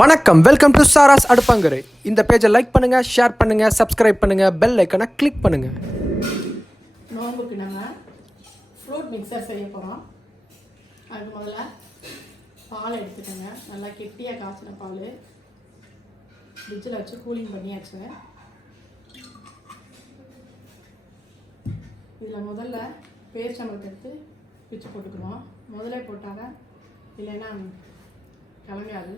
வணக்கம், welcome to சாராஸ் அடுப்பங்கரை. இந்த பேஜை லைக் பண்ணுங்க, ஷேர் பண்ணுங்க, சப்ஸ்கிரைப் பண்ணுங்க, பெல் ஐக்கனை கிளிக் பண்ணுங்க. நோம்புக்கு நாங்கள் ஃப்ரூட் மிக்சர் செய்ய போகிறோம். அதுக்கு முதல்ல பால் எடுத்துக்கோங்க. நல்லா கெட்டியாக காய்ச்சின பால் ஃப்ரிட்ஜில் வச்சு கூலிங் பண்ணியாச்சு. இதில் முதல்ல பேரிச்சம்பழத்தை எடுத்து பிச்சு போட்டுக்குவோம். முதல்ல போட்டாங்க, இல்லைன்னா கலங்காது.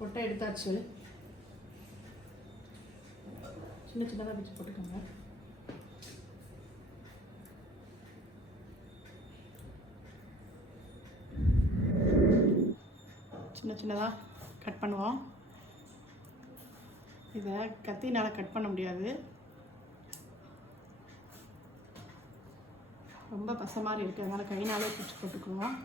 கொட்டை எடுத்தாச்சு. சின்ன சின்னதாக பிச்சு போட்டுக்கோங்க. சின்ன சின்னதாக கட் பண்ணுவோம். இதை கத்தினால் கட் பண்ண முடியாது, ரொம்ப பசை மாதிரி இருக்குது. அதனால் கையினாலே பிச்சு போட்டுக்குவோம்.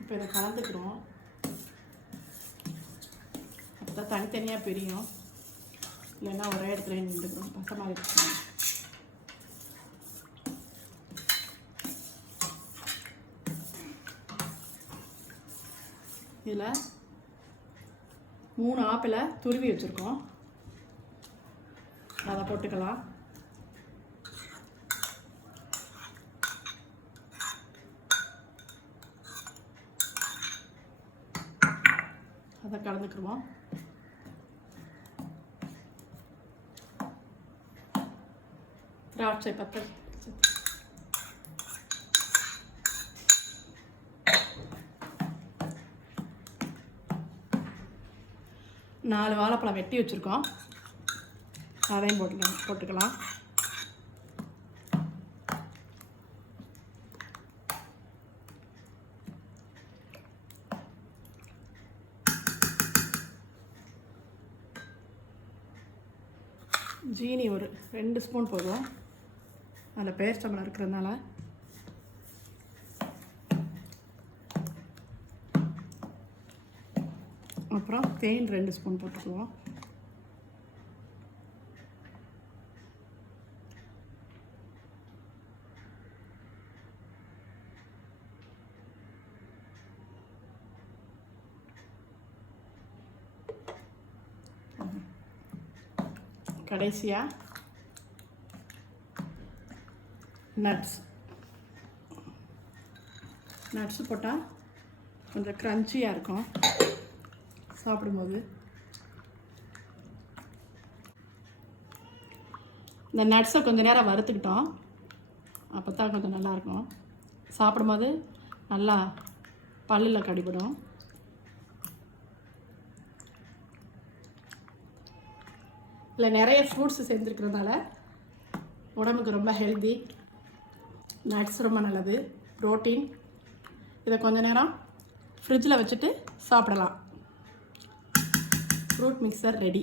இப்போ இதை கலந்துக்கிறோம். அப்போ தான் தனித்தனியாக பிரியும், இல்லைன்னா ஒரே இடத்துல நின்றுக்கிறோம். பசமாக இருக்கணும். இதில் 3 ஆப்பிளை துருவி வச்சுருக்கோம், அதை போட்டுக்கலாம். அதை கலந்துக்குருவோம். திராட்சை 10 4 வாழைப்பழம் வெட்டி வச்சுருக்கோம், அதையும் போட்டுக்கலாம். ஜீனி ஒரு 2 ஸ்பூன் போதும், அதில் பேரிச்சம்பழம் இருக்கிறதுனால. அப்புறம் தேன் 2 ஸ்பூன் போட்டுக்குவோம். கடைசியாக நட்ஸ் போட்டால் கொஞ்சம் க்ரன்ச்சியாக இருக்கும் சாப்பிடும்போது. இந்த நட்ஸை கொஞ்சம் நேரம் வறுத்துக்கிட்டோம், அப்போ தான் கொஞ்சம் நல்லாயிருக்கும். சாப்பிடும்போது நல்லா பல்லில் கடிபடும். இல்லை நிறைய ஃப்ரூட்ஸ் சேர்ந்துருக்கிறதுனால உடம்புக்கு ரொம்ப ஹெல்தி. நட்ஸ் ரொம்ப நல்லது, ப்ரோட்டீன். இதை கொஞ்ச நேரம் ஃப்ரிட்ஜில் வச்சுட்டு சாப்பிடலாம். Fruit mixture ready.